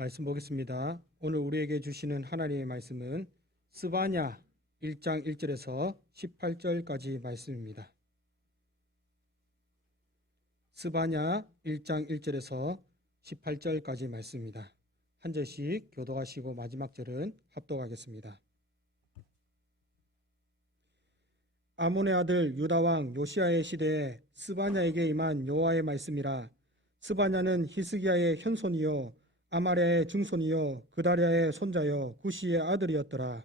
말씀 보겠습니다. 오늘 우리에게 주시는 하나님의 말씀은 스바냐 1장 1절에서 18절까지 말씀입니다. 스바냐 1장 1절에서 18절까지 말씀입니다. 한 절씩 교독하시고 마지막 절은 합독하겠습니다. 아몬의 아들 유다왕 요시야의 시대에 스바냐에게 임한 여호와의 말씀이라. 스바냐는 히스기야의 현손이요 아마랴의 증손이요 그다랴의 손자요 구시의 아들이었더라.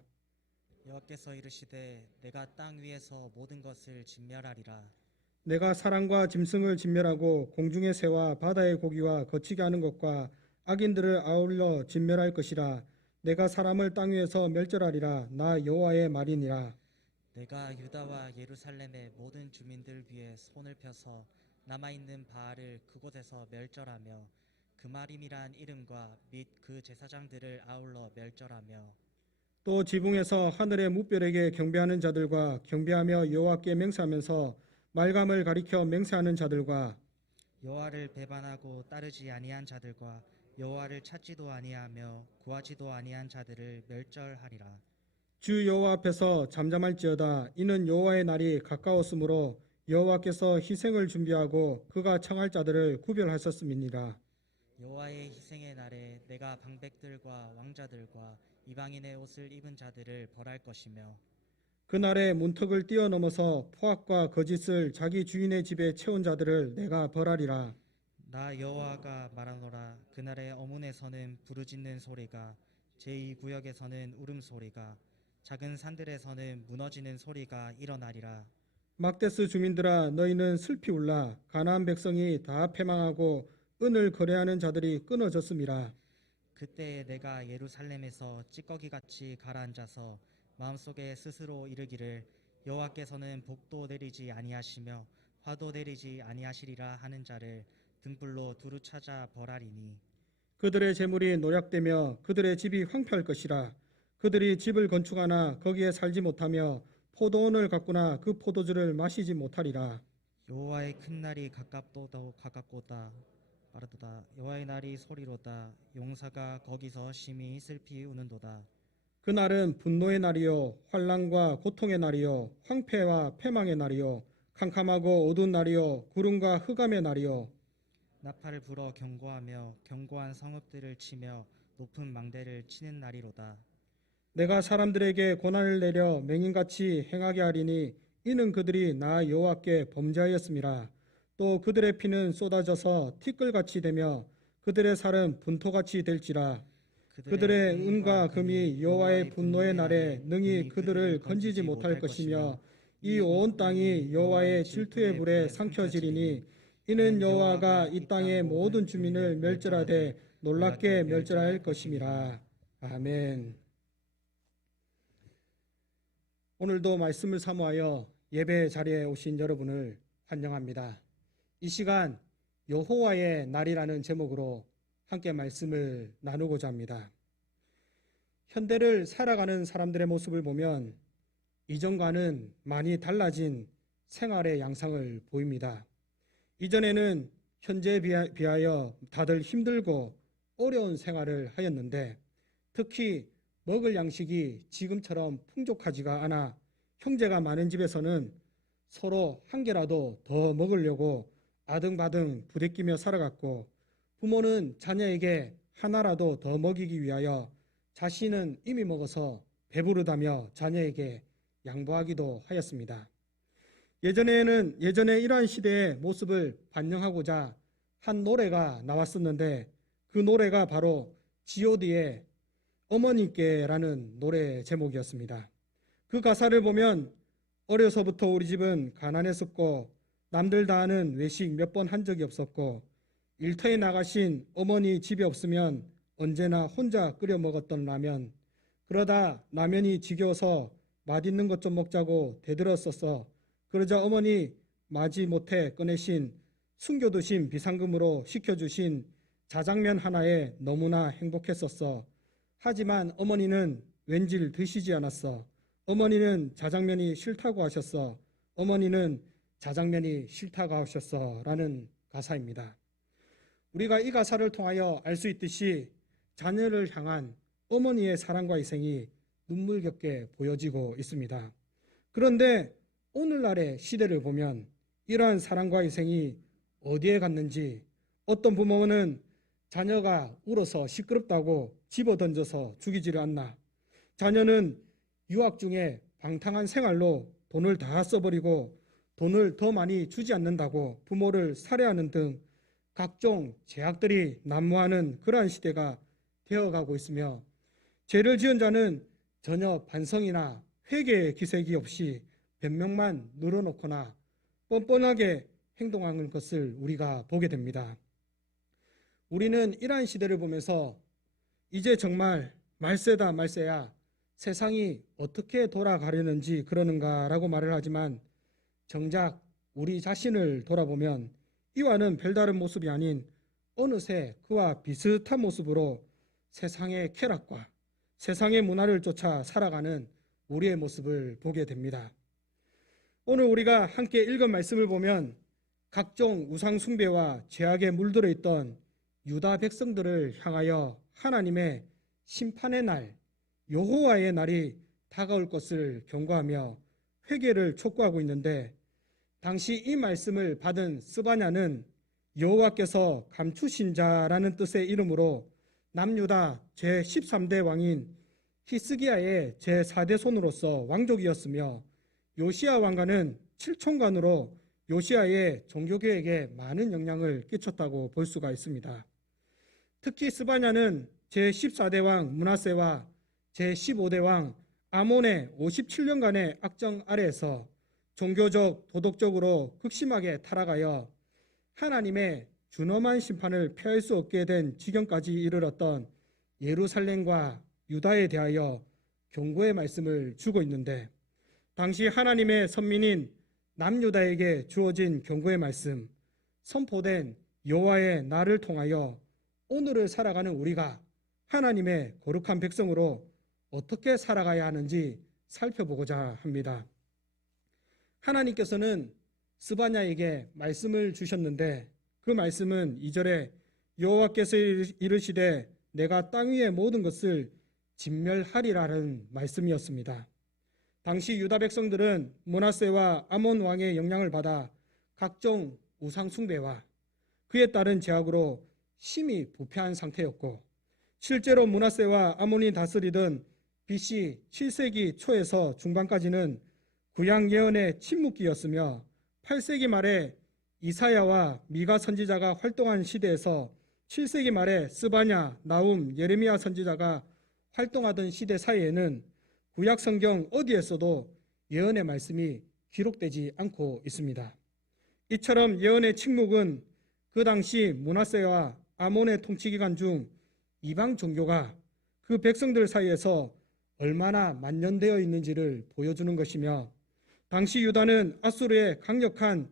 여호와께서 이르시되 내가 땅 위에서 모든 것을 진멸하리라. 내가 사람과 짐승을 진멸하고 공중의 새와 바다의 고기와 거치게 하는 것과 악인들을 아울러 진멸할 것이라. 내가 사람을 땅 위에서 멸절하리라. 나 여호와의 말이니라. 내가 유다와 예루살렘의 모든 주민들 위에 손을 펴서 남아있는 바알을 그곳에서 멸절하며 그마림이란 이름과 및 그 제사장들을 아울러 멸절하며 또 지붕에서 하늘의 뭇별에게 경배하는 자들과 경배하며 여호와께 맹세하면서 말감을 가리켜 맹세하는 자들과 여호와를 배반하고 따르지 아니한 자들과 여호와를 찾지도 아니하며 구하지도 아니한 자들을 멸절하리라. 주 여호와 앞에서 잠잠할지어다. 이는 여호와의 날이 가까웠으므로 여호와께서 희생을 준비하고 그가 청할 자들을 구별하셨음이니라. 여호와의 희생의 날에 내가 방백들과 왕자들과 이방인의 옷을 입은 자들을 벌할 것이며 그날에 문턱을 뛰어넘어서 포악과 거짓을 자기 주인의 집에 채운 자들을 내가 벌하리라. 나 여호와가 말하노라. 그날에 어문에서는 부르짖는 소리가 제2구역에서는 울음소리가 작은 산들에서는 무너지는 소리가 일어나리라. 막데스 주민들아 너희는 슬피 울라. 가나안 백성이 다 패망하고 은을 거래하는 자들이 끊어졌음이라. 그때에 내가 예루살렘에서 찌꺼기같이 가라앉아서 마음속에 스스로 이르기를 여호와께서는 복도 내리지 아니하시며 화도 내리지 아니하시리라 하는 자를 등불로 두루 찾아 벌하리니 그들의 재물이 노략되며 그들의 집이 황폐할 것이라. 그들이 집을 건축하나 거기에 살지 못하며 포도원을 가꾸나 그 포도주를 마시지 못하리라. 여호와의 큰 날이 가깝고다 빠르도다. 여호와의 날이 소리로다. 용사가 거기서 심히 슬피 우는도다. 그날은 분노의 날이요 환난과 고통의 날이요 황폐와 패망의 날이요 캄캄하고 어두운 날이요 구름과 흑암의 날이요 나팔을 불어 경고하며 견고한 성읍들을 치며 높은 망대를 치는 날이로다. 내가 사람들에게 고난을 내려 맹인같이 행하게 하리니 이는 그들이 나 여호와께 범죄하였음이라. 또 그들의 피는 쏟아져서 티끌같이 되며 그들의 살은 분토같이 될지라. 그들의 은과 금이 여호와의 분노의 날에 능히 그들을 건지지 못할 것이며 이 온 땅이 여호와의 질투의 불에 삼켜지리니 이는 여호와가 이 땅의 모든 주민을 멸절하되 놀랍게 멸절할 것임이라. 아멘. 오늘도 말씀을 사모하여 예배 자리에 오신 여러분을 환영합니다. 이 시간 여호와의 날이라는 제목으로 함께 말씀을 나누고자 합니다. 현대를 살아가는 사람들의 모습을 보면 이전과는 많이 달라진 생활의 양상을 보입니다. 이전에는 현재에 비하여 다들 힘들고 어려운 생활을 하였는데 특히 먹을 양식이 지금처럼 풍족하지가 않아 형제가 많은 집에서는 서로 한 개라도 더 먹으려고 아등바등 부대끼며 살아갔고 부모는 자녀에게 하나라도 더 먹이기 위하여 자신은 이미 먹어서 배부르다며 자녀에게 양보하기도 하였습니다. 예전에 이러한 시대의 모습을 반영하고자 한 노래가 나왔었는데 그 노래가 바로 G.O.D의 어머니께라는 노래 제목이었습니다. 그 가사를 보면 어려서부터 우리 집은 가난했었고 남들 다 하는 외식 몇 번 한 적이 없었고 일터에 나가신 어머니 집에 없으면 언제나 혼자 끓여 먹었던 라면, 그러다 라면이 지겨워서 맛있는 것 좀 먹자고 대들었었어. 그러자 어머니 마지못해 꺼내신 숨겨두신 비상금으로 시켜주신 자장면 하나에 너무나 행복했었어. 하지만 어머니는 왠지를 드시지 않았어. 어머니는 자장면이 싫다고 하셨어. 어머니는 자장면이 싫다고 하셨어. 라는 가사입니다. 우리가 이 가사를 통하여 알 수 있듯이 자녀를 향한 어머니의 사랑과 희생이 눈물겹게 보여지고 있습니다. 그런데 오늘날의 시대를 보면 이러한 사랑과 희생이 어디에 갔는지, 어떤 부모는 자녀가 울어서 시끄럽다고 집어던져서 죽이지를 않나, 자녀는 유학 중에 방탕한 생활로 돈을 다 써버리고 돈을 더 많이 주지 않는다고 부모를 살해하는 등 각종 죄악들이 난무하는 그러한 시대가 되어가고 있으며, 죄를 지은 자는 전혀 반성이나 회개의 기색이 없이 변명만 늘어놓거나 뻔뻔하게 행동하는 것을 우리가 보게 됩니다. 우리는 이러한 시대를 보면서 이제 정말 말세다 말세야, 세상이 어떻게 돌아가려는지 그러는가라고 말을 하지만, 정작 우리 자신을 돌아보면 이와는 별다른 모습이 아닌 어느새 그와 비슷한 모습으로 세상의 쾌락과 세상의 문화를 쫓아 살아가는 우리의 모습을 보게 됩니다. 오늘 우리가 함께 읽은 말씀을 보면 각종 우상 숭배와 죄악에 물들어 있던 유다 백성들을 향하여 하나님의 심판의 날, 여호와의 날이 다가올 것을 경고하며 회개를 촉구하고 있는데, 당시 이 말씀을 받은 스바냐는 여호와께서 감추신 자라는 뜻의 이름으로 남유다 제13대 왕인 히스기야의 제4대 손으로서 왕족이었으며, 요시야 왕가는 칠총관으로 요시야의 종교개혁에 많은 영향을 끼쳤다고 볼 수가 있습니다. 특히 스바냐는 제14대 왕 므낫세와 제15대 왕 아몬의 57년간의 악정 아래에서 종교적, 도덕적으로 극심하게 타락하여 하나님의 준엄한 심판을 피할 수 없게 된 지경까지 이르렀던 예루살렘과 유다에 대하여 경고의 말씀을 주고 있는데, 당시 하나님의 선민인 남유다에게 주어진 경고의 말씀, 선포된 여호와의 날을 통하여 오늘을 살아가는 우리가 하나님의 거룩한 백성으로 어떻게 살아가야 하는지 살펴보고자 합니다. 하나님께서는 스바냐에게 말씀을 주셨는데, 그 말씀은 2절에 여호와께서 이르시되 내가 땅 위의 모든 것을 진멸하리라는 말씀이었습니다. 당시 유다 백성들은 므낫세와 아몬 왕의 영향을 받아 각종 우상 숭배와 그에 따른 죄악으로 심히 부패한 상태였고, 실제로 므낫세와 아몬이 다스리던 BC 7세기 초에서 중반까지는 구약 예언의 침묵기였으며, 8세기 말에 이사야와 미가 선지자가 활동한 시대에서 7세기 말에 스바냐, 나움, 예레미야 선지자가 활동하던 시대 사이에는 구약 성경 어디에서도 예언의 말씀이 기록되지 않고 있습니다. 이처럼 예언의 침묵은 그 당시 므낫세와 아몬의 통치 기간 중 이방 종교가 그 백성들 사이에서 얼마나 만연되어 있는지를 보여주는 것이며, 당시 유다는 아수르의 강력한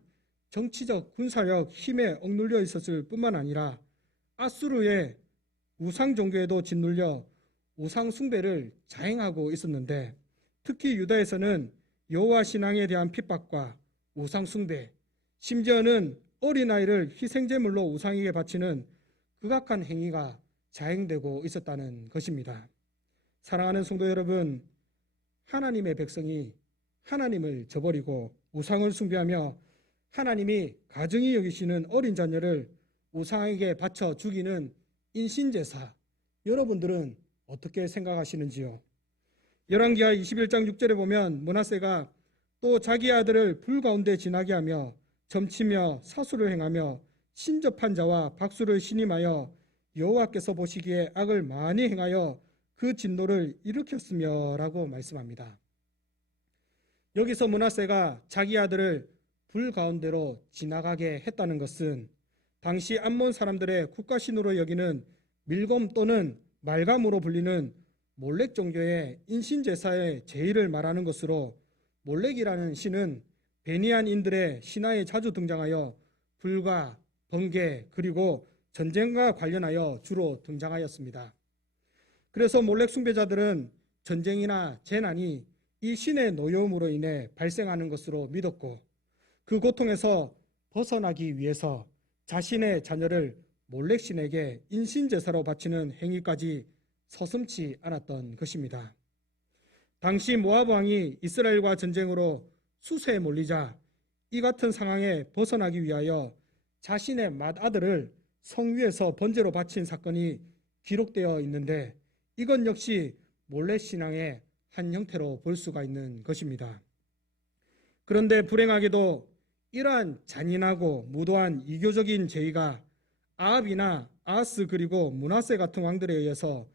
정치적 군사력 힘에 억눌려 있었을 뿐만 아니라 아수르의 우상 종교에도 짓눌려 우상 숭배를 자행하고 있었는데, 특히 유다에서는 여호와 신앙에 대한 핍박과 우상 숭배, 심지어는 어린아이를 희생제물로 우상에게 바치는 극악한 행위가 자행되고 있었다는 것입니다. 사랑하는 성도 여러분, 하나님의 백성이 하나님을 저버리고 우상을 숭배하며 하나님이 가증히 여기시는 어린 자녀를 우상에게 바쳐 죽이는 인신제사, 여러분들은 어떻게 생각하시는지요? 열왕기하 21장 6절에 보면 므낫세가 또 자기 아들을 불 가운데 지나게 하며 점치며 사수를 행하며 신접한 자와 박수를 신임하여 여호와께서 보시기에 악을 많이 행하여 그 진노를 일으켰으며 라고 말씀합니다. 여기서 므낫세가 자기 아들을 불 가운데로 지나가게 했다는 것은 당시 암몬 사람들의 국가신으로 여기는 밀검 또는 말감으로 불리는 몰렉 종교의 인신제사의 제의를 말하는 것으로, 몰렉이라는 신은 베니안인들의 신화에 자주 등장하여 불과 번개 그리고 전쟁과 관련하여 주로 등장하였습니다. 그래서 몰렉 숭배자들은 전쟁이나 재난이 이 신의 노여움으로 인해 발생하는 것으로 믿었고, 그 고통에서 벗어나기 위해서 자신의 자녀를 몰렉신에게 인신제사로 바치는 행위까지 서슴지 않았던 것입니다. 당시 모압 왕이 이스라엘과 전쟁으로 수세에 몰리자 이 같은 상황에 벗어나기 위하여 자신의 맏아들을 성 위에서 번제로 바친 사건이 기록되어 있는데 이건 역시 몰래신앙의 한 형태로 볼 수가 있는 것입니다. 그런데 불행하게도 이러한 잔인하고 무도한 이교적인 제의가 아합이나 아하스 그리고 므낫세 같은 왕들에 의해서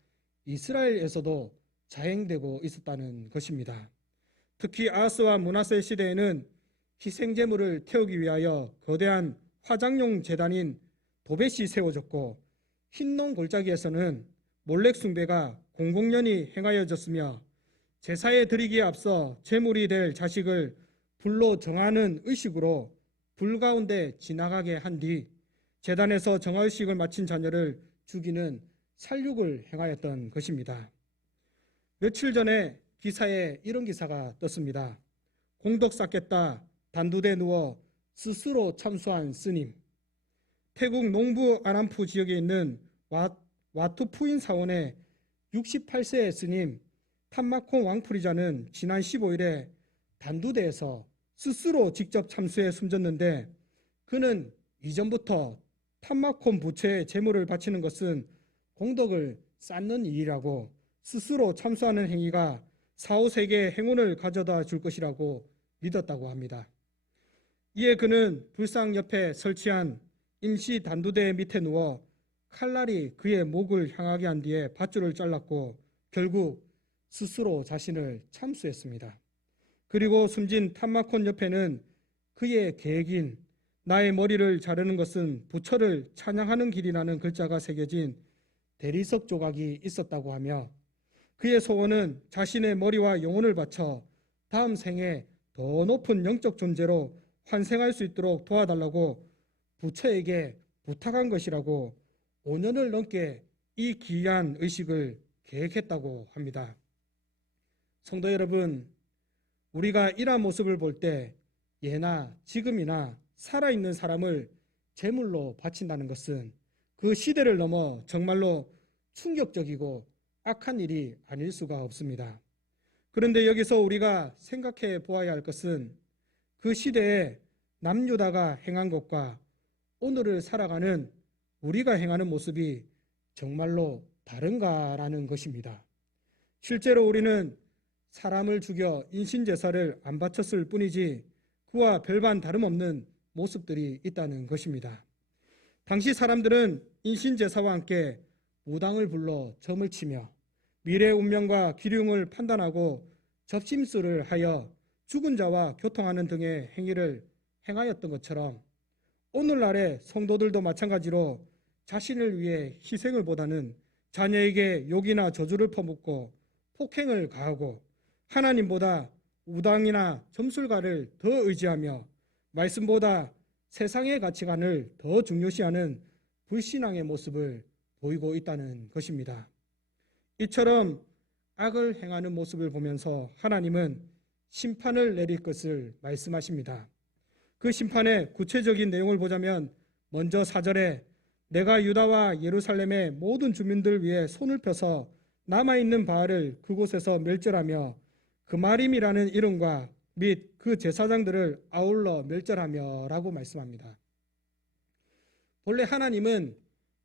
이스라엘에서도 자행되고 있었다는 것입니다. 특히 아하스와 므낫세 시대에는 희생제물을 태우기 위하여 거대한 화장용 제단인 도벳이 세워졌고 흰농 골짜기에서는 몰렉 숭배가 공공연히 행하여졌으며 제사에 드리기에 앞서 제물이 될 자식을 불로 정하는 의식으로 불 가운데 지나가게 한 뒤 제단에서 정화의식을 마친 자녀를 죽이는 살육을 행하였던 것입니다. 며칠 전에 기사에 이런 기사가 떴습니다. 공덕 쌓겠다 단두대 누워 스스로 참수한 스님. 태국 농부 아람푸 지역에 있는 와투푸인 사원의 68세의 스님 탐마콘 왕프리자는 지난 15일에 단두대에서 스스로 직접 참수해 숨졌는데 그는 이전부터 탐마콘 부처에 제물을 바치는 것은 공덕을 쌓는 일이라고 스스로 참수하는 행위가 4, 5세계의 행운을 가져다 줄 것이라고 믿었다고 합니다. 이에 그는 불상 옆에 설치한 임시 단두대 밑에 누워 칼날이 그의 목을 향하게 한 뒤에 밧줄을 잘랐고 결국 스스로 자신을 참수했습니다. 그리고 숨진 탐마콘 옆에는 그의 계획인 나의 머리를 자르는 것은 부처를 찬양하는 길이라는 글자가 새겨진 대리석 조각이 있었다고 하며 그의 소원은 자신의 머리와 영혼을 바쳐 다음 생에 더 높은 영적 존재로 환생할 수 있도록 도와달라고 부처에게 부탁한 것이라고 5년을 넘게 이 기이한 의식을 계획했다고 합니다. 성도 여러분, 우리가 이러한 모습을 볼 때 예나 지금이나 살아있는 사람을 제물로 바친다는 것은 그 시대를 넘어 정말로 충격적이고 악한 일이 아닐 수가 없습니다. 그런데 여기서 우리가 생각해 보아야 할 것은 그 시대에 남유다가 행한 것과 오늘을 살아가는 우리가 행하는 모습이 정말로 다른가라는 것입니다. 실제로 우리는 사람을 죽여 인신제사를 안 바쳤을 뿐이지 그와 별반 다름없는 모습들이 있다는 것입니다. 당시 사람들은 인신제사와 함께 무당을 불러 점을 치며 미래 운명과 기륭을 판단하고 접심술을 하여 죽은 자와 교통하는 등의 행위를 행하였던 것처럼 오늘날의 성도들도 마찬가지로 자신을 위해 희생을 보다는 자녀에게 욕이나 저주를 퍼붓고 폭행을 가하고 하나님보다 우당이나 점술가를 더 의지하며 말씀보다 세상의 가치관을 더 중요시하는 불신앙의 모습을 보이고 있다는 것입니다. 이처럼 악을 행하는 모습을 보면서 하나님은 심판을 내릴 것을 말씀하십니다. 그 심판의 구체적인 내용을 보자면 먼저 4절에 내가 유다와 예루살렘의 모든 주민들 위해 손을 펴서 남아있는 바알을 그곳에서 멸절하며 그마림이라는 이름과 및 그 제사장들을 아울러 멸절하며 라고 말씀합니다. 본래 하나님은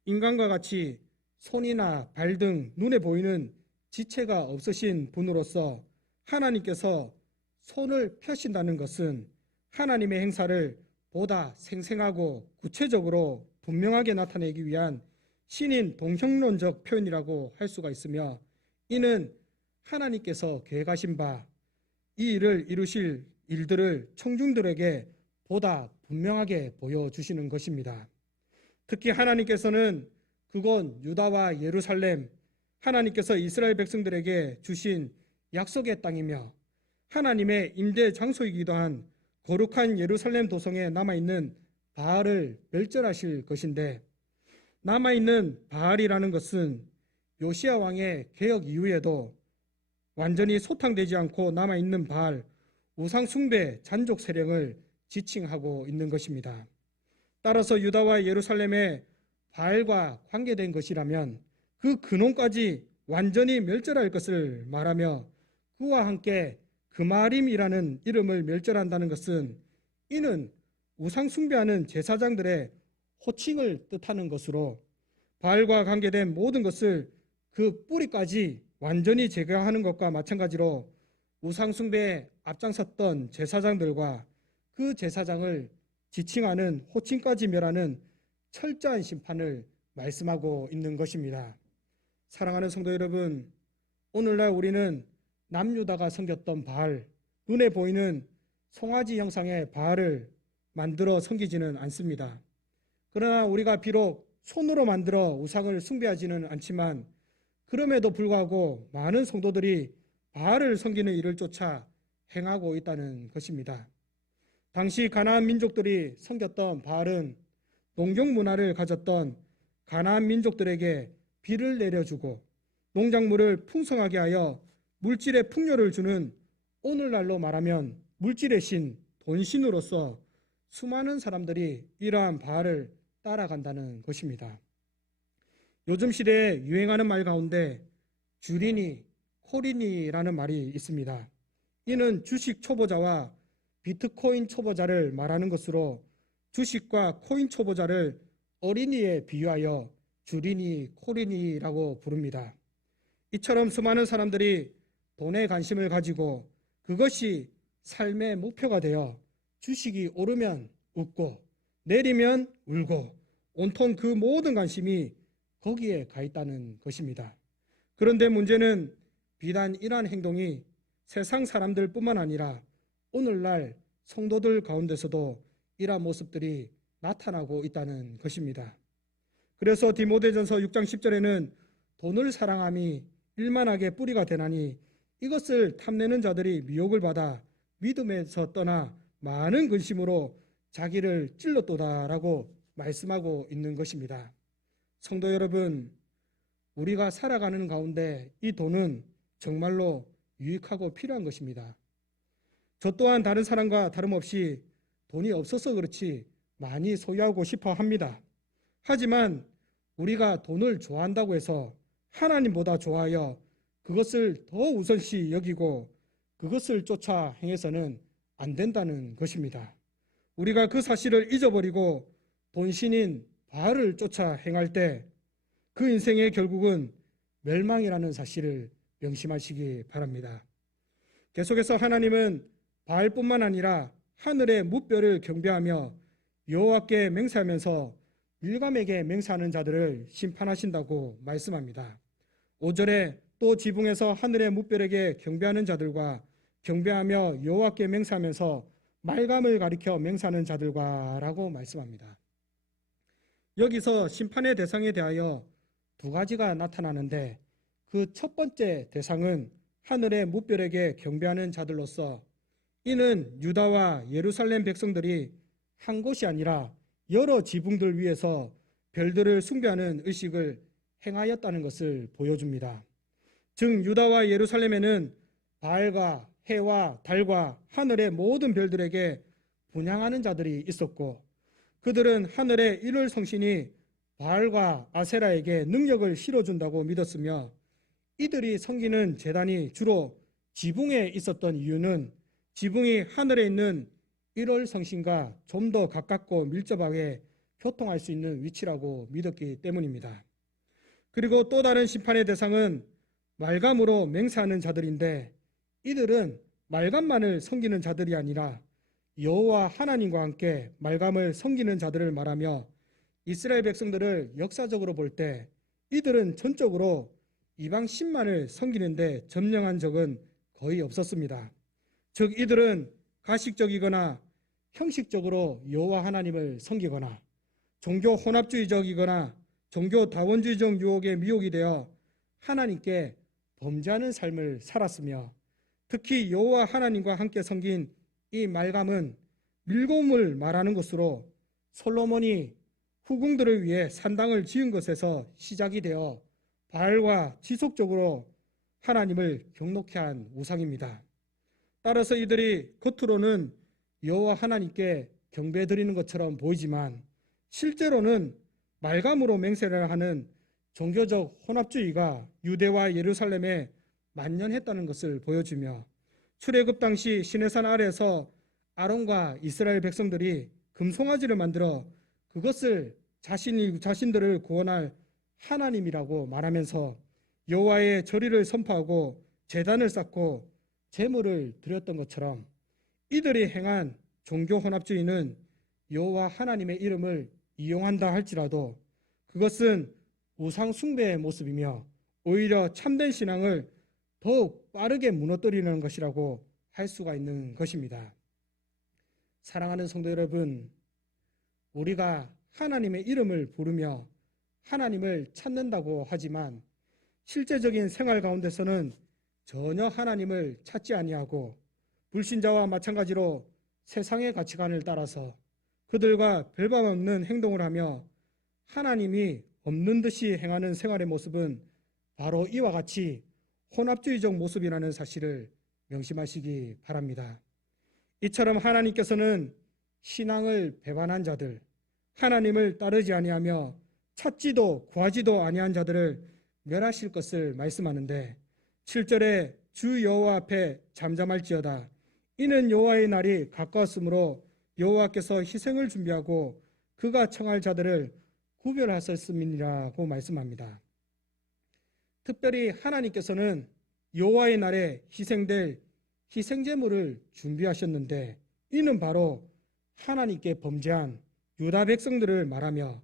인간과 같이 손이나 발 등 눈에 보이는 지체가 없으신 분으로서 하나님께서 손을 펴신다는 것은 하나님의 행사를 보다 생생하고 구체적으로 분명하게 나타내기 위한 신인 동형론적 표현이라고 할 수가 있으며 이는 하나님께서 계획하신 바 이 일을 이루실 일들을 청중들에게 보다 분명하게 보여주시는 것입니다. 특히 하나님께서는 그곳 유다와 예루살렘, 하나님께서 이스라엘 백성들에게 주신 약속의 땅이며 하나님의 임재 장소이기도 한 거룩한 예루살렘 도성에 남아있는 바알을 멸절하실 것인데 남아있는 바알이라는 것은 요시야 왕의 개혁 이후에도 완전히 소탕되지 않고 남아있는 바알, 우상 숭배 잔족 세력을 지칭하고 있는 것입니다. 따라서 유다와 예루살렘에 바알과 관계된 것이라면 그 근원까지 완전히 멸절할 것을 말하며 그와 함께 그마림이라는 이름을 멸절한다는 것은 이는 우상 숭배하는 제사장들의 호칭을 뜻하는 것으로 바알과 관계된 모든 것을 그 뿌리까지 완전히 제거하는 것과 마찬가지로 우상 숭배에 앞장섰던 제사장들과 그 제사장을 지칭하는 호칭까지 멸하는 철저한 심판을 말씀하고 있는 것입니다. 사랑하는 성도 여러분, 오늘날 우리는 남유다가 섬겼던 바알, 눈에 보이는 송아지 형상의 바알을 만들어 섬기지는 않습니다. 그러나 우리가 비록 손으로 만들어 우상을 숭배하지는 않지만 그럼에도 불구하고 많은 성도들이 바알을 섬기는 일을 쫓아 행하고 있다는 것입니다. 당시 가나안 민족들이 섬겼던 바알은 농경 문화를 가졌던 가나안 민족들에게 비를 내려주고 농작물을 풍성하게 하여 물질의 풍요를 주는 오늘날로 말하면 물질의 신, 돈신으로서 수많은 사람들이 이러한 바알을 따라간다는 것입니다. 요즘 시대에 유행하는 말 가운데 주리니, 코리니라는 말이 있습니다. 이는 주식 초보자와 비트코인 초보자를 말하는 것으로 주식과 코인 초보자를 어린이에 비유하여 주리니, 코리니라고 부릅니다. 이처럼 수많은 사람들이 돈에 관심을 가지고 그것이 삶의 목표가 되어 주식이 오르면 웃고 내리면 울고 온통 그 모든 관심이 거기에 가 있다는 것입니다. 그런데 문제는 비단 이러한 행동이 세상 사람들뿐만 아니라 오늘날 성도들 가운데서도 이러한 모습들이 나타나고 있다는 것입니다. 그래서 디모데전서 6장 10절에는 돈을 사랑함이 일만하게 뿌리가 되나니 이것을 탐내는 자들이 미혹을 받아 믿음에서 떠나 많은 근심으로 자기를 찔렀도다라고 말씀하고 있는 것입니다. 성도 여러분, 우리가 살아가는 가운데 이 돈은 정말로 유익하고 필요한 것입니다. 저 또한 다른 사람과 다름없이 돈이 없어서 그렇지 많이 소유하고 싶어 합니다. 하지만 우리가 돈을 좋아한다고 해서 하나님보다 좋아하여 그것을 더 우선시 여기고 그것을 쫓아 행해서는 안 된다는 것입니다. 우리가 그 사실을 잊어버리고 돈신인 바알을 쫓아 행할 때 그 인생의 결국은 멸망이라는 사실을 명심하시기 바랍니다. 계속해서 하나님은 바알뿐만 아니라 하늘의 무뼈를 경배하며 여호와께 맹세하면서 밀감에게 맹세하는 자들을 심판하신다고 말씀합니다. 5절에 또 지붕에서 하늘의 무뼈에게 경배하는 자들과 경배하며 여호와께 맹세하면서 말감을 가리켜 맹세하는 자들과 라고 말씀합니다. 여기서 심판의 대상에 대하여 두 가지가 나타나는데 그 첫 번째 대상은 하늘의 무별에게 경배하는 자들로서 이는 유다와 예루살렘 백성들이 한 곳이 아니라 여러 지붕들 위에서 별들을 숭배하는 의식을 행하였다는 것을 보여줍니다. 즉 유다와 예루살렘에는 바알과 해와 달과 하늘의 모든 별들에게 분향하는 자들이 있었고 그들은 하늘의 일월 성신이 바알과 아세라에게 능력을 실어준다고 믿었으며 이들이 섬기는 제단이 주로 지붕에 있었던 이유는 지붕이 하늘에 있는 일월 성신과 좀 더 가깝고 밀접하게 교통할 수 있는 위치라고 믿었기 때문입니다. 그리고 또 다른 심판의 대상은 말감으로 맹세하는 자들인데 이들은 말감만을 섬기는 자들이 아니라 여호와 하나님과 함께 말감을 섬기는 자들을 말하며 이스라엘 백성들을 역사적으로 볼 때 이들은 전적으로 이방 신만을 섬기는데 점령한 적은 거의 없었습니다. 즉 이들은 가식적이거나 형식적으로 여호와 하나님을 섬기거나 종교 혼합주의적이거나 종교 다원주의적 유혹에 미혹이 되어 하나님께 범죄하는 삶을 살았으며 특히 여호와 하나님과 함께 섬긴 이 말감은 밀곰을 말하는 것으로 솔로몬이 후궁들을 위해 산당을 지은 것에서 시작이 되어 바알과 지속적으로 하나님을 경노케 한 우상입니다. 따라서 이들이 겉으로는 여호와 하나님께 경배드리는 것처럼 보이지만 실제로는 말감으로 맹세를 하는 종교적 혼합주의가 유대와 예루살렘에 만연했다는 것을 보여주며, 출애굽 당시 시내산 아래에서 아론과 이스라엘 백성들이 금송아지를 만들어 그것을 자신들을 구원할 하나님이라고 말하면서 여호와의 절의를 선포하고 제단을 쌓고 제물을 드렸던 것처럼, 이들이 행한 종교 혼합주의는 여호와 하나님의 이름을 이용한다 할지라도 그것은 우상 숭배의 모습이며 오히려 참된 신앙을 더욱 빠르게 무너뜨리는 것이라고 할 수가 있는 것입니다. 사랑하는 성도 여러분, 우리가 하나님의 이름을 부르며 하나님을 찾는다고 하지만 실제적인 생활 가운데서는 전혀 하나님을 찾지 아니하고 불신자와 마찬가지로 세상의 가치관을 따라서 그들과 별밤없는 행동을 하며 하나님이 없는 듯이 행하는 생활의 모습은 바로 이와 같이 혼합주의적 모습이라는 사실을 명심하시기 바랍니다. 이처럼 하나님께서는 신앙을 배반한 자들, 하나님을 따르지 아니하며 찾지도 구하지도 아니한 자들을 멸하실 것을 말씀하는데, 7절에 주 여호와 앞에 잠잠할지어다. 이는 여호와의 날이 가까웠으므로 여호와께서 희생을 준비하고 그가 청할 자들을 구별하셨음이라고 말씀합니다. 특별히 하나님께서는 여호와의 날에 희생될 희생제물을 준비하셨는데, 이는 바로 하나님께 범죄한 유다 백성들을 말하며,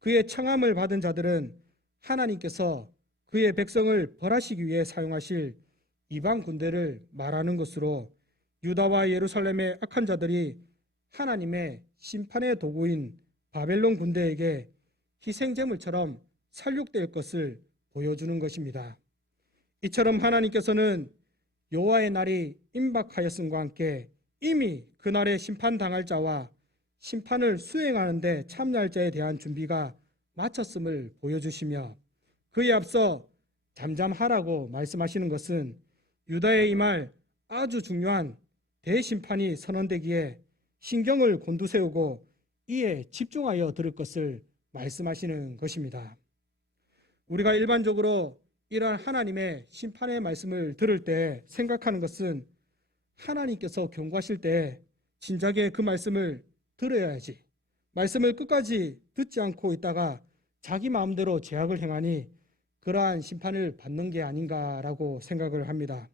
그의 청함을 받은 자들은 하나님께서 그의 백성을 벌하시기 위해 사용하실 이방 군대를 말하는 것으로, 유다와 예루살렘의 악한 자들이 하나님의 심판의 도구인 바벨론 군대에게 희생제물처럼 살육될 것을 보여주는 것입니다. 이처럼 하나님께서는 여호와의 날이 임박하였음과 함께 이미 그날에 심판당할 자와 심판을 수행하는데 참여할 자에 대한 준비가 마쳤음을 보여주시며, 그에 앞서 잠잠하라고 말씀하시는 것은 유다에 임할 아주 중요한 대심판이 선언되기에 신경을 곤두세우고 이에 집중하여 들을 것을 말씀하시는 것입니다. 우리가 일반적으로 이러한 하나님의 심판의 말씀을 들을 때 생각하는 것은, 하나님께서 경고하실 때 진작에 그 말씀을 들어야지, 말씀을 끝까지 듣지 않고 있다가 자기 마음대로 죄악을 행하니 그러한 심판을 받는 게 아닌가라고 생각을 합니다.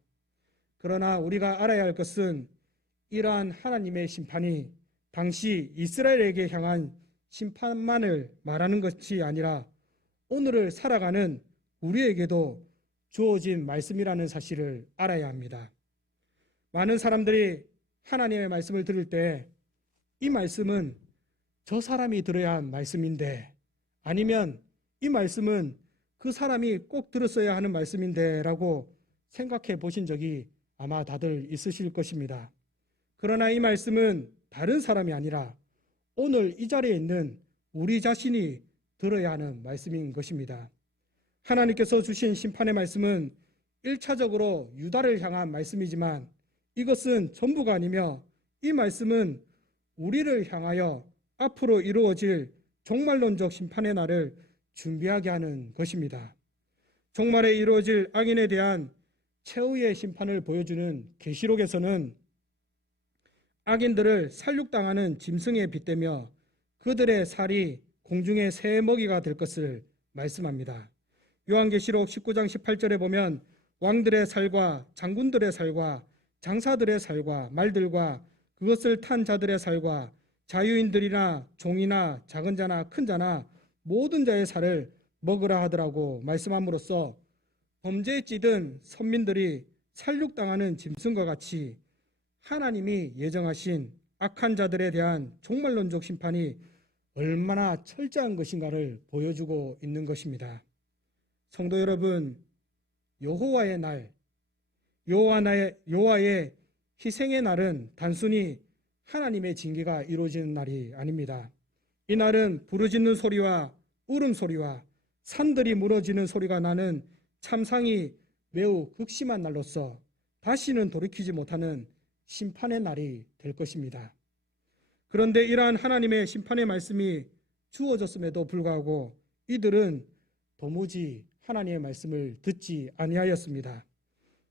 그러나 우리가 알아야 할 것은, 이러한 하나님의 심판이 당시 이스라엘에게 향한 심판만을 말하는 것이 아니라 오늘을 살아가는 우리에게도 주어진 말씀이라는 사실을 알아야 합니다. 많은 사람들이 하나님의 말씀을 들을 때 이 말씀은 저 사람이 들어야 할 말씀인데, 아니면 이 말씀은 그 사람이 꼭 들었어야 하는 말씀인데 라고 생각해 보신 적이 아마 다들 있으실 것입니다. 그러나 이 말씀은 다른 사람이 아니라 오늘 이 자리에 있는 우리 자신이 들어야 하는 말씀인 것입니다. 하나님께서 주신 심판의 말씀은 1차적으로 유다를 향한 말씀이지만 이것은 전부가 아니며, 이 말씀은 우리를 향하여 앞으로 이루어질 종말론적 심판의 날을 준비하게 하는 것입니다. 종말에 이루어질 악인에 대한 최후의 심판을 보여주는 계시록에서는 악인들을 살육당하는 짐승에 빗대며 그들의 살이 공중의 새의 먹이가 될 것을 말씀합니다. 요한계시록 19장 18절에 보면 왕들의 살과 장군들의 살과 장사들의 살과 말들과 그것을 탄 자들의 살과 자유인들이나 종이나 작은 자나 큰 자나 모든 자의 살을 먹으라 하더라고 말씀함으로써, 범죄에 찌든 선민들이 살육당하는 짐승과 같이 하나님이 예정하신 악한 자들에 대한 종말론적 심판이 얼마나 철저한 것인가를 보여주고 있는 것입니다. 성도 여러분, 여호와의 날, 여호와의 희생의 날은 단순히 하나님의 징계가 이루어지는 날이 아닙니다. 이 날은 부르짖는 소리와 울음소리와 산들이 무너지는 소리가 나는 참상이 매우 극심한 날로서 다시는 돌이키지 못하는 심판의 날이 될 것입니다. 그런데 이러한 하나님의 심판의 말씀이 주어졌음에도 불구하고 이들은 도무지 하나님의 말씀을 듣지 아니하였습니다.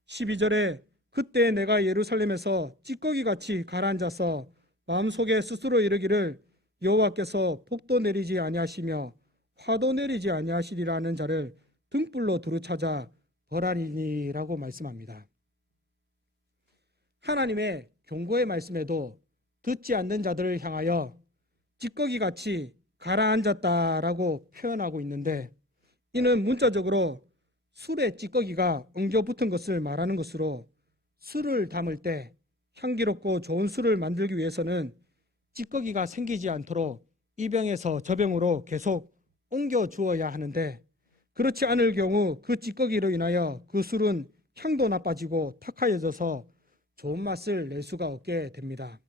12절에 그때 내가 예루살렘에서 찌꺼기같이 가라앉아서 마음속에 스스로 이르기를 여호와께서 복도 내리지 아니하시며 화도 내리지 아니하시리라는 자를 등불로 두루 찾아 벌하리니라고 말씀합니다. 하나님의 경고의 말씀에도 듣지 않는 자들을 향하여 찌꺼기같이 가라앉았다라고 표현하고 있는데, 이는 문자적으로 술에 찌꺼기가 엉겨 붙은 것을 말하는 것으로, 술을 담을 때 향기롭고 좋은 술을 만들기 위해서는 찌꺼기가 생기지 않도록 이 병에서 저 병으로 계속 옮겨 주어야 하는데, 그렇지 않을 경우 그 찌꺼기로 인하여 그 술은 향도 나빠지고 탁하여져서 좋은 맛을 낼 수가 없게 됩니다.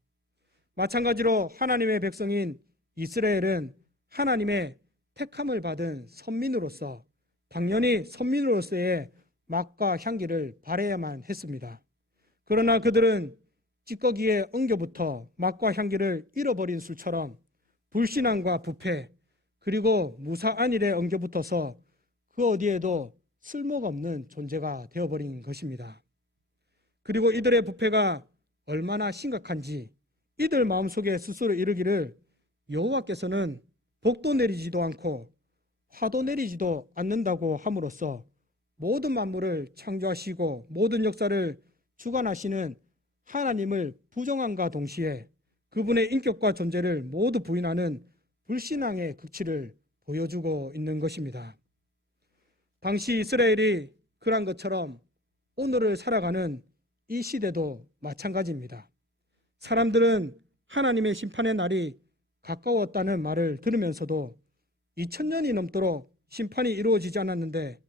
마찬가지로 하나님의 백성인 이스라엘은 하나님의 택함을 받은 선민으로서 당연히 선민으로서의 맛과 향기를 바라야만 했습니다. 그러나 그들은 찌꺼기에 엉겨붙어 맛과 향기를 잃어버린 술처럼 불신앙과 부패 그리고 무사안일에 엉겨붙어서 그 어디에도 쓸모가 없는 존재가 되어버린 것입니다. 그리고 이들의 부패가 얼마나 심각한지 이들 마음속에 스스로 이르기를 여호와께서는 복도 내리지도 않고 화도 내리지도 않는다고 함으로써 모든 만물을 창조하시고 모든 역사를 주관하시는 하나님을 부정함과 동시에 그분의 인격과 존재를 모두 부인하는 불신앙의 극치를 보여주고 있는 것입니다. 당시 이스라엘이 그런 것처럼 오늘을 살아가는 이 시대도 마찬가지입니다. 사람들은 하나님의 심판의 날이 가까웠다는 말을 들으면서도 2000년이 넘도록 심판이 이루어지지 않았는데,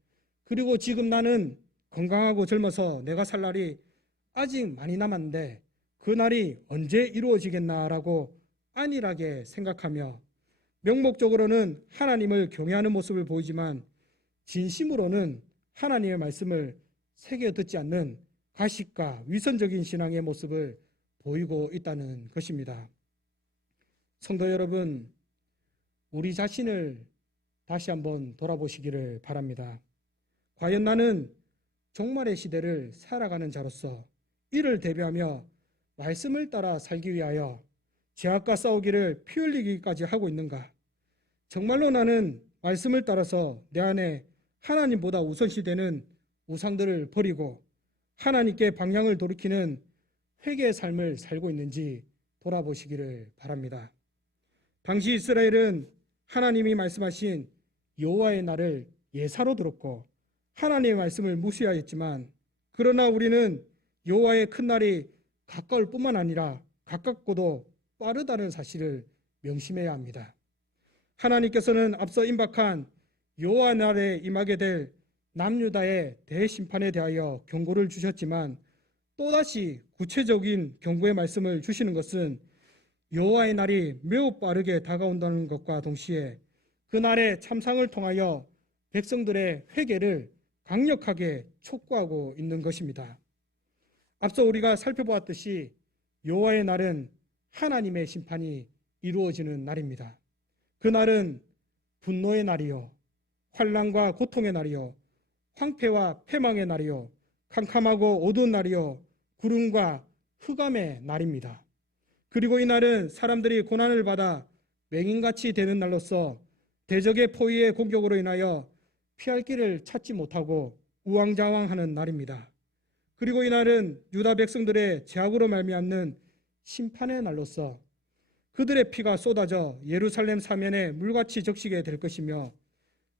그리고 지금 나는 건강하고 젊어서 내가 살 날이 아직 많이 남았는데 그 날이 언제 이루어지겠나라고 안일하게 생각하며 명목적으로는 하나님을 경외하는 모습을 보이지만 진심으로는 하나님의 말씀을 새겨 듣지 않는 가식과 위선적인 신앙의 모습을 보이고 있다는 것입니다. 성도 여러분, 우리 자신을 다시 한번 돌아보시기를 바랍니다. 과연 나는 종말의 시대를 살아가는 자로서 이를 대비하며 말씀을 따라 살기 위하여 죄악과 싸우기를 피 흘리기까지 하고 있는가? 정말로 나는 말씀을 따라서 내 안에 하나님보다 우선시되는 우상들을 버리고 하나님께 방향을 돌이키는 회개의 삶을 살고 있는지 돌아보시기를 바랍니다. 당시 이스라엘은 하나님이 말씀하신 여호와의 날을 예사로 들었고 하나님의 말씀을 무시하였지만, 그러나 우리는 여호와의 큰 날이 가까울 뿐만 아니라 가깝고도 빠르다는 사실을 명심해야 합니다. 하나님께서는 앞서 임박한 여호와 날에 임하게 될 남유다의 대심판에 대하여 경고를 주셨지만 또다시 구체적인 경고의 말씀을 주시는 것은 여호와의 날이 매우 빠르게 다가온다는 것과 동시에 그 날의 참상을 통하여 백성들의 회개를 강력하게 촉구하고 있는 것입니다. 앞서 우리가 살펴보았듯이 여호와의 날은 하나님의 심판이 이루어지는 날입니다. 그 날은 분노의 날이요, 환난과 고통의 날이요, 황폐와 패망의 날이요, 캄캄하고 어두운 날이요, 구름과 흑암의 날입니다. 그리고 이 날은 사람들이 고난을 받아 맹인같이 되는 날로서 대적의 포위의 공격으로 인하여 피할 길을 찾지 못하고 우왕좌왕하는 날입니다. 그리고 이 날은 유다 백성들의 죄악으로 말미암는 심판의 날로서 그들의 피가 쏟아져 예루살렘 사면에 물같이 적시게 될 것이며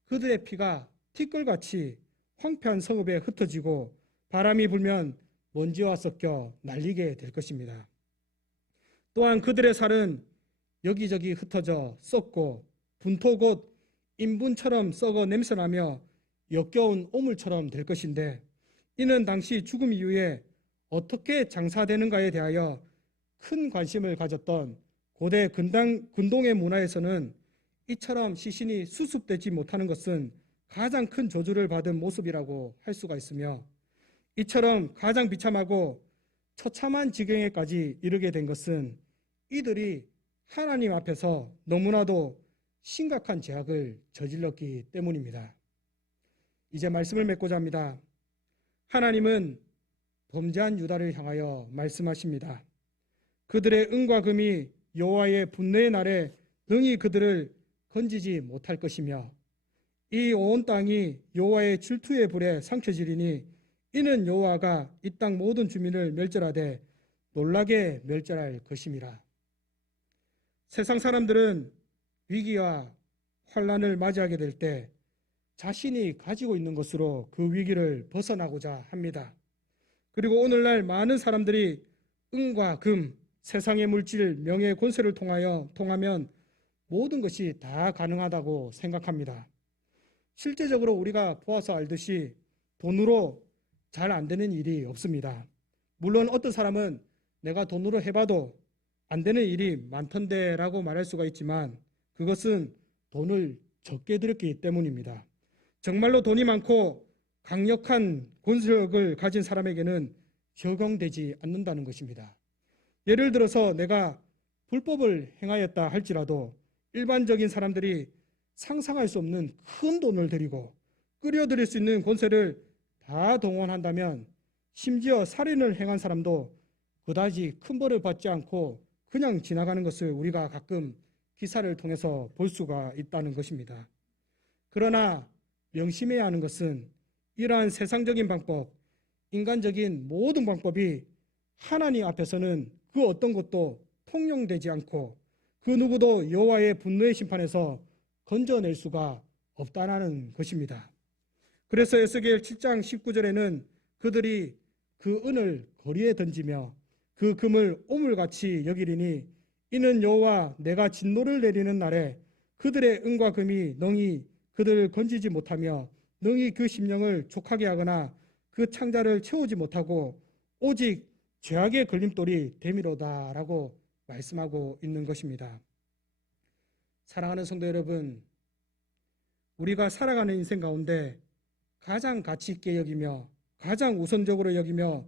그들의 피가 티끌같이 황폐한 성읍에 흩어지고 바람이 불면 먼지와 섞여 날리게 될 것입니다. 또한 그들의 살은 여기저기 흩어져 썩고 분토 곧 인분처럼 썩어 냄새나며 역겨운 오물처럼 될 것인데, 이는 당시 죽음 이후에 어떻게 장사되는가에 대하여 큰 관심을 가졌던 고대 근동의 문화에서는 이처럼 시신이 수습되지 못하는 것은 가장 큰 저주를 받은 모습이라고 할 수가 있으며, 이처럼 가장 비참하고 처참한 지경에까지 이르게 된 것은 이들이 하나님 앞에서 너무나도 심각한 죄악을 저질렀기 때문입니다. 이제 말씀을 맺고자 합니다. 하나님은 범죄한 유다를 향하여 말씀하십니다. 그들의 은과 금이 여호와의 분노의 날에 능히 그들을 건지지 못할 것이며 이 온 땅이 여호와의 질투의 불에 삼켜지리니 이는 여호와가 이 땅 모든 주민을 멸절하되 놀라게 멸절할 것임이라. 세상 사람들은 위기와 환난을 맞이하게 될 때 자신이 가지고 있는 것으로 그 위기를 벗어나고자 합니다. 그리고 오늘날 많은 사람들이 은과 금, 세상의 물질, 명예, 권세를 통하면 모든 것이 다 가능하다고 생각합니다. 실제적으로 우리가 보아서 알듯이 돈으로 잘 안 되는 일이 없습니다. 물론 어떤 사람은 내가 돈으로 해봐도 안 되는 일이 많던데 라고 말할 수가 있지만 그것은 돈을 적게 들였기 때문입니다. 정말로 돈이 많고 강력한 권력을 가진 사람에게는 적용되지 않는다는 것입니다. 예를 들어서 내가 불법을 행하였다 할지라도 일반적인 사람들이 상상할 수 없는 큰 돈을 들이고 끌어들일 수 있는 권세를 다 동원한다면 심지어 살인을 행한 사람도 그다지 큰 벌을 받지 않고 그냥 지나가는 것을 우리가 가끔 기사를 통해서 볼 수가 있다는 것입니다. 그러나 명심해야 하는 것은 이러한 세상적인 방법, 인간적인 모든 방법이 하나님 앞에서는 그 어떤 것도 통용되지 않고 그 누구도 여호와의 분노의 심판에서 건져낼 수가 없다는 것입니다. 그래서 에스겔 7장 19절에는 그들이 그 은을 거리에 던지며 그 금을 오물같이 여기리니 이는 여호와 내가 진노를 내리는 날에 그들의 은과 금이 능히 그들을 건지지 못하며 능히 그 심령을 족하게 하거나 그 창자를 채우지 못하고 오직 죄악의 걸림돌이 됨이로다라고 말씀하고 있는 것입니다. 사랑하는 성도 여러분, 우리가 살아가는 인생 가운데 가장 가치 있게 여기며 가장 우선적으로 여기며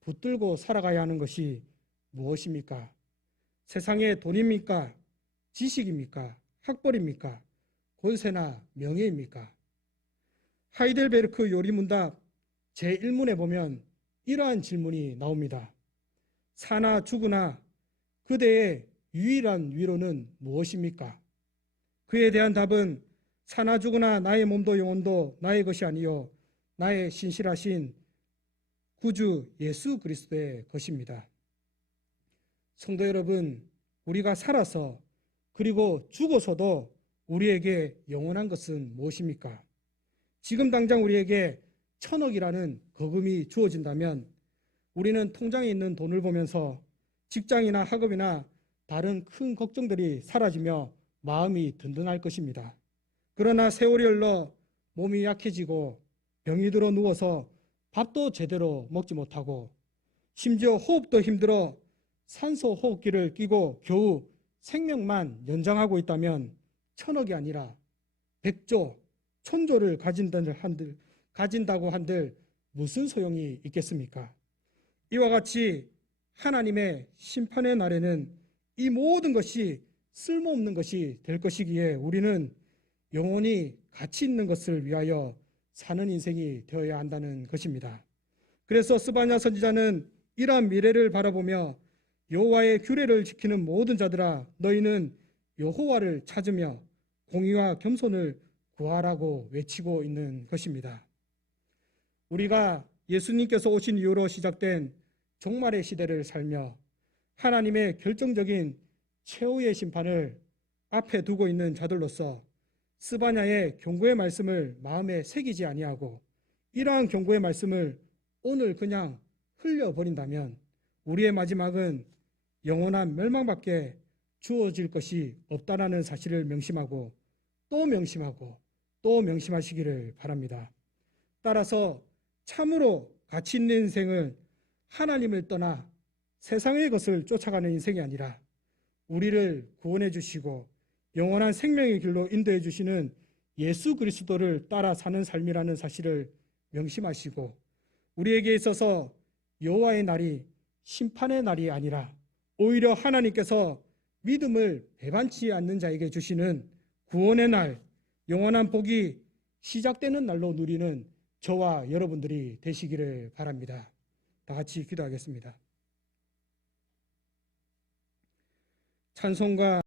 붙들고 살아가야 하는 것이 무엇입니까? 세상의 돈입니까? 지식입니까? 학벌입니까? 권세나 명예입니까? 하이델베르크 요리문답 제1문에 보면 이러한 질문이 나옵니다. 사나 죽으나 그대의 유일한 위로는 무엇입니까? 그에 대한 답은 사나 죽으나 나의 몸도 영혼도 나의 것이 아니요 나의 신실하신 구주 예수 그리스도의 것입니다. 성도 여러분, 우리가 살아서 그리고 죽어서도 우리에게 영원한 것은 무엇입니까? 지금 당장 우리에게 1,000억이라는 거금이 주어진다면 우리는 통장에 있는 돈을 보면서 직장이나 학업이나 다른 큰 걱정들이 사라지며 마음이 든든할 것입니다. 그러나 세월이 흘러 몸이 약해지고 병이 들어 누워서 밥도 제대로 먹지 못하고 심지어 호흡도 힘들어 산소 호흡기를 끼고 겨우 생명만 연장하고 있다면 1,000억이 아니라 100조, 1,000조를 가진다고 한들 무슨 소용이 있겠습니까? 이와 같이 하나님의 심판의 날에는 이 모든 것이 쓸모없는 것이 될 것이기에 우리는 영원히 가치 있는 것을 위하여 사는 인생이 되어야 한다는 것입니다. 그래서 스바냐 선지자는 이러한 미래를 바라보며 여호와의 규례를 지키는 모든 자들아 너희는 여호와를 찾으며 공의와 겸손을 구하라고 외치고 있는 것입니다. 우리가 예수님께서 오신 이후로 시작된 종말의 시대를 살며 하나님의 결정적인 최후의 심판을 앞에 두고 있는 자들로서 스바냐의 경고의 말씀을 마음에 새기지 아니하고 이러한 경고의 말씀을 오늘 그냥 흘려버린다면 우리의 마지막은 영원한 멸망밖에 주어질 것이 없다라는 사실을 명심하고 또 명심하고 또 명심하시기를 바랍니다. 따라서 참으로 가치 있는 인생은 하나님을 떠나 세상의 것을 쫓아가는 인생이 아니라 우리를 구원해 주시고 영원한 생명의 길로 인도해 주시는 예수 그리스도를 따라 사는 삶이라는 사실을 명심하시고 우리에게 있어서 여호와의 날이 심판의 날이 아니라 오히려 하나님께서 믿음을 배반치 않는 자에게 주시는 구원의 날, 영원한 복이 시작되는 날로 누리는 저와 여러분들이 되시기를 바랍니다. 다 같이 기도하겠습니다. 찬송가